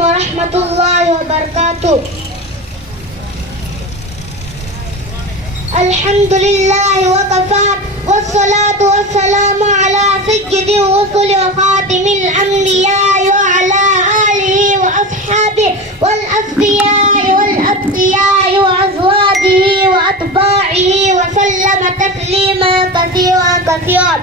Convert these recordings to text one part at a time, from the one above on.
ورحمۃ اللہ وبرکاتہ. الحمد للہ وکفى والصلاة والسلام على سید الرسل وخاتم الانبیاء وعلى آلہ واصحابہ والاصفیاء والاتقیاء وازواجہ واتباعہ وسلم تسلیما کثیرا کثیرا.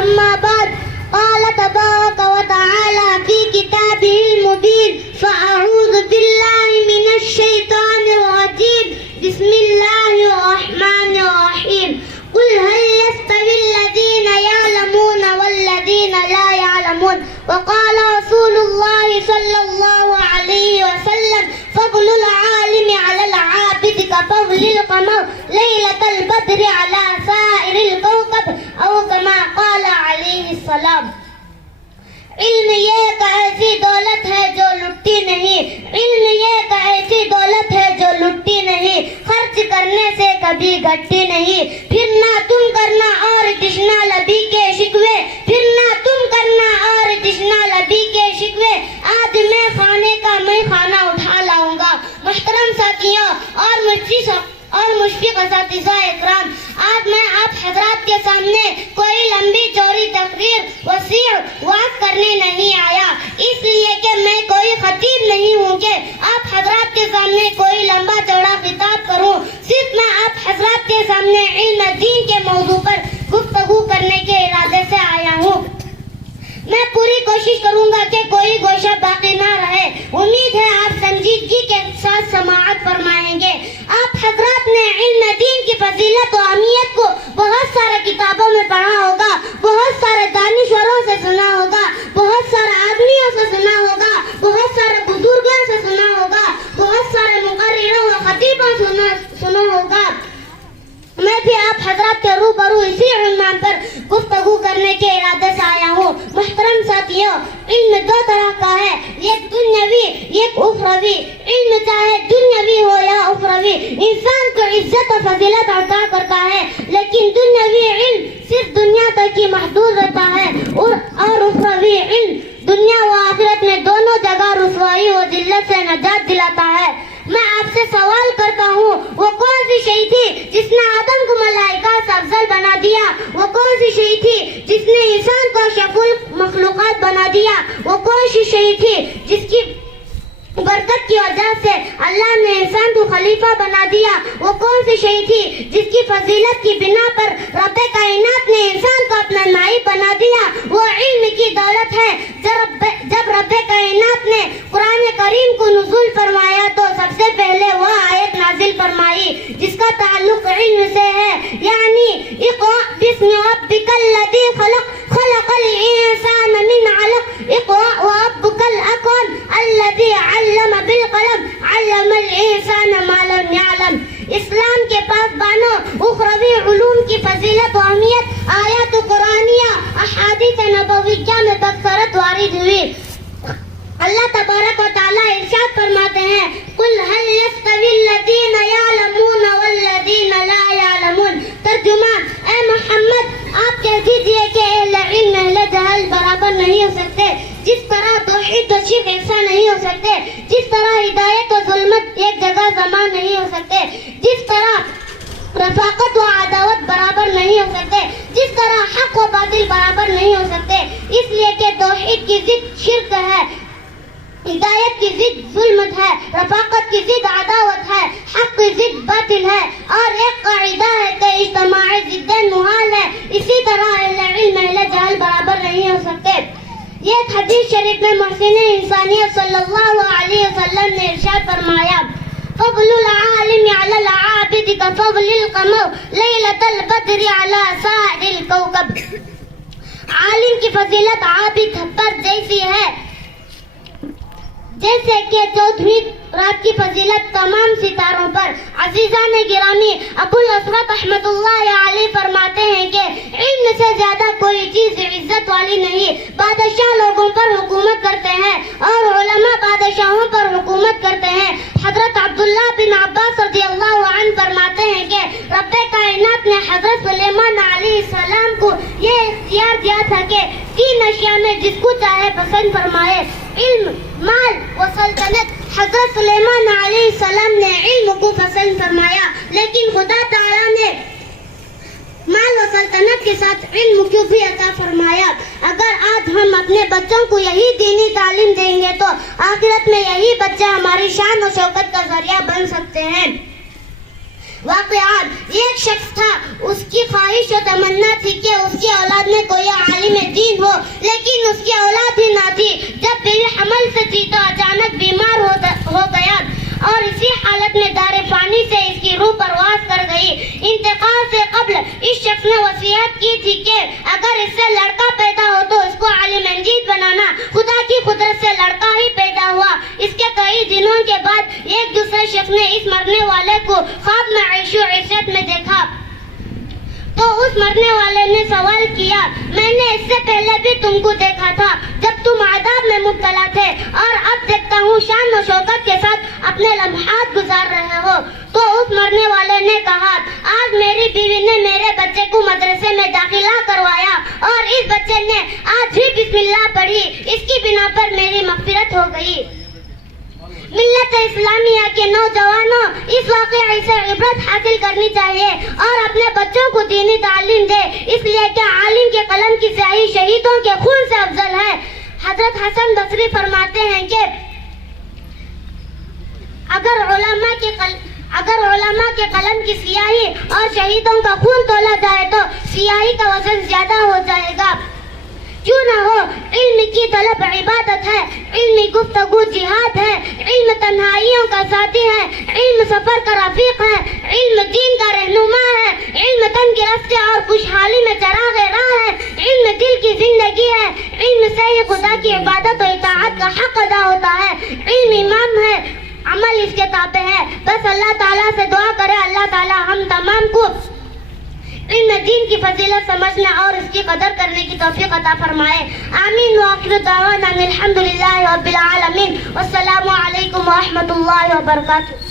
اما بعد، قال تبارک وتعالى في كتابه المبين: فأعوذ بالله من الشيطان الرجيم. بسم الله الرحمن الرحيم. قل هل يستوي الذين يعلمون والذين لا يعلمون. وقال رسول الله صلى الله عليه وسلم: فضل العالم على العابد كفضل القمر ليلة البدر على سائر الكوكب، أو كما قال عليه السلام. علم یہ ایک ایسی دولت ہے جو لٹتی نہیں، علم یہ ایک ایسی دولت ہے جو لٹتی نہیں، خرچ کرنے سے کبھی گھٹتی نہیں. پھر نہ تم کرنا اور تشنا لبی کے شکوے، پھر نہ تم کرنا اور تشنا لبی کے شکوے. آج میں کھانے کا میں کھانا اٹھا لاؤں گا. محترم ساتھیوں اور مشفق اساتذہ اکرام، آج میں آپ حضرات کے سامنے کوئی لمبی چوڑی تقریر وسیع واضح کرنے نہیں آیا، اس لیے کہ میں کوئی خطیب نہیں ہوں کہ آپ حضرات کے سامنے کوئی لمبا چوڑا خطاب کروں. صرف میں آپ حضرات کے سامنے علم دین کے موضوع پر گفتگو کرنے کے ارادے سے آیا ہوں. میں پوری کوشش کروں گا کہ کوئی گوشہ باقی نہ رہے. امید ہے آپ سنجیدگی کے ساتھ سماعت فرمائیں گے. آپ حضرات نے علم دین کی فضیلت و اہمیت کو بہت سارے کتابوں میں پڑھا ہوگا، بہت سارے دانشوروں سے سنا ہوگا، بہت سارے آدمیوں سے سنا ہوگا، بہت سارے بزرگوں سے سنا ہوگا، بہت سارے مقرروں و خطیبوں سے سنا ہوگا. میں بھی آپ حضرات کے روبرو اسی عنوان پر گفتگو کرنے کے ارادے سے آیا ہوں. محترم ساتھیوں، علم دو طرح کا ہے، ایک دنیاوی ایک اخروی. علم چاہے دنیاوی ہو یا اخروی انسان کو عزت و فضیلت عطا کرتا ہے، لیکن دنیاوی علم صرف دنیا تک ہی محدود رہتا ہے، اور اخروی علم دنیا و آخرت میں دونوں جگہ رسوائی و ذلت سے نجات دلاتا ہے. میں آپ سے سوال کرتا ہوں، وہ کون سی شئی تھی جس نے آدم کو ملائکہ سے افضل بنا دیا؟ وہ کون سی شئی تھی جس نے انسان کو اشرف المخلوقات بنا دیا؟ وہ کون سی شئی تھی جس کی برکت کی وجہ سے اللہ نے انسان کو خلیفہ بنا دیا؟ وہ کون سی شئی تھی جس کی فضیلت کی بنا پر رب کائنات نے انسان کو اپنا نائب بنا دیا؟ وہ علم کی دولت ہے. جب رب کائنات نے قرآن کریم کو نزول فرمایا تو سب سے پہلے وہ آیت نازل فرمائی جس کا تعلق علم سے ہے، یعنی اقرأ باسم ربک الذی خلق خلق الانسان من علق اقرأ وربک الاکرم الذی علم بالقلم علم الانسان ما لم يعلم. اسلام کے پاسبانوں اخروی علوم کی فضیلت و اہمیت آیات قرآنیہ احادیث نبویہ میں بکثرت وارد ہوئی. اللہ تبارک و تعالیٰ ارشاد فرماتے ہیں: قل هل يستوي الذين يعلمون والذين لا يعلمون. ترجمہ: اے محمد، آپ کہہ دیجئے کہ اہل علم اہل جہل برابر نہیں ہو سکتے. جس طرح توحید و شرک یکساں نہیں ہو سکتے، جس طرح ہدایت و ظلمت ایک جگہ جمع نہیں ہو سکتے، جس طرح رفاقت و عداوت برابر نہیں ہو سکتے، جس طرح حق و باطل برابر نہیں ہو سکتے. اس لیے کہ توحید کی ضد شرک ہے، ہدایت کی ضد ظلمت ہے، رفاقت کی ضد عداوت ہے، حق کی ضد باطل ہے، اور ایک قاعدہ ہے کہ اجتماع ضدین محال ہے. اسی طرح اہل علم اہل جہل برابر نہیں ہو سکتے. یہ حدیث شریف میں محسن انسانیت صلی اللہ علیہ وسلم نے ارشاد فرمایا: فضل العالم على العابد كفضل القمر ليلة البدر على سائر الكوكب. عالم کی فضیلت عابد پر جیسی ہے جیسے کہ چودھویں رات کی فضیلت تمام ستاروں پر. عزیزان گرامی، ابو الاسود رحمۃ اللہ علیہ فرماتے ہیں کہ علم سے زیادہ کوئی چیز عزت والی نہیں. بادشاہ لوگوں پر حکومت کرتے ہیں اور علماء بادشاہوں پر حکومت کرتے ہیں. حضرت عبداللہ بن عباس رضی اللہ عنہ فرماتے ہیں کہ رب کائنات نے حضرت سلیمان علیہ السلام کو یہ اختیار دیا تھا کہ 3 اشیاء میں جس کو چاہے پسند فرمائے: علم، مال و سلطنت. حضرت سلیمان علیہ السلام نے علم کو پسند فرمایا, لیکن خدا تعالیٰ نے مال و سلطنت کے ساتھ علم کو بھی عطا فرمایا. اگر آج ہم اپنے بچوں کو یہی دینی تعلیم دیں گے تو آخرت میں یہی بچہ ہماری شان و شوکت کا ذریعہ بن سکتے ہیں. واقعات, ایک شخص تھا, اس کی خواہش و تمنا تھی کہ اس کی اولاد میں کوئی عالم دین ہو, لیکن اس کی اولاد ہی نہ تھی. جب بیوی حمل سے تھی تو اچانک بیمار ہو گیا اور اسی حالت میں دار فانی سے اس کی روح پرواز کر گئی. انتقال سے قبل اس شخص نے وصیت کی تھی کہ اگر اس سے لڑکا پیدا ہو تو اس کو عالم دین بنانا. خدا کی قدرت سے لڑکا ہی پیدا ہوا. اس کے کئی دنوں کے بعد ایک دوسرے شخص نے اس مرنے والے کو خواب میں عیش و عشرت میں دیکھا تو اس مرنے والے نے سوال کیا, میں نے اس سے پہلے بھی تم کو دیکھا تھا جب تم عذاب میں مبتلا تھے, اور اب دیکھتا ہوں شان و شوکت کے ساتھ اپنے لمحات گزار رہے ہو. تو اس مرنے والے نے کہا, آج میری بیوی نے میرے بچے کو مدرسے میں داخلہ کروایا اور اس بچے نے آج ہی بسم اللہ پڑھی, اس کی بنا پر میری مغفرت ہو گئی. ملت اسلامیہ کے نوجوانوں, اس واقعے سے عبرت حاصل کرنی چاہیے اور اپنے بچوں کو دینی تعلیم دے, اس لیے کہ عالم کے قلم کی سیاہی شہیدوں کے خون سے افضل ہے. حضرت حسن بصری فرماتے ہیں کہ اگر علماء کے قلم کی سیاہی اور شہیدوں کا خون تولا جائے تو سیاہی کا وزن زیادہ ہو جائے گا. کیوں نہ ہو, علم کی طلب عبادت ہے, علمی گفتگو جہاد ہے, علم تنہائیوں کا ساتھی ہے, علم سفر کا رفیق ہے, علم دین کا رہنما ہے, علم تندرستی اور خوشحالی میں چراغ راہ ہے, علم دل کی زندگی ہے, علم سے ہی خدا کی عبادت و اطاعت کا حق ادا ہوتا ہے, علم امام ہے, عمل اس کے تابع ہے. بس اللہ تعالیٰ سے دعا کرے اللہ تعالیٰ ہم تمام کو علم دین کی فضیلت سمجھنے اور اس کی قدر کرنے کی توفیق عطا فرمائے. آمین. وآخر دعوانا الحمدللہ رب العالمین. والسلام علیکم ورحمۃ اللہ وبرکاتہ.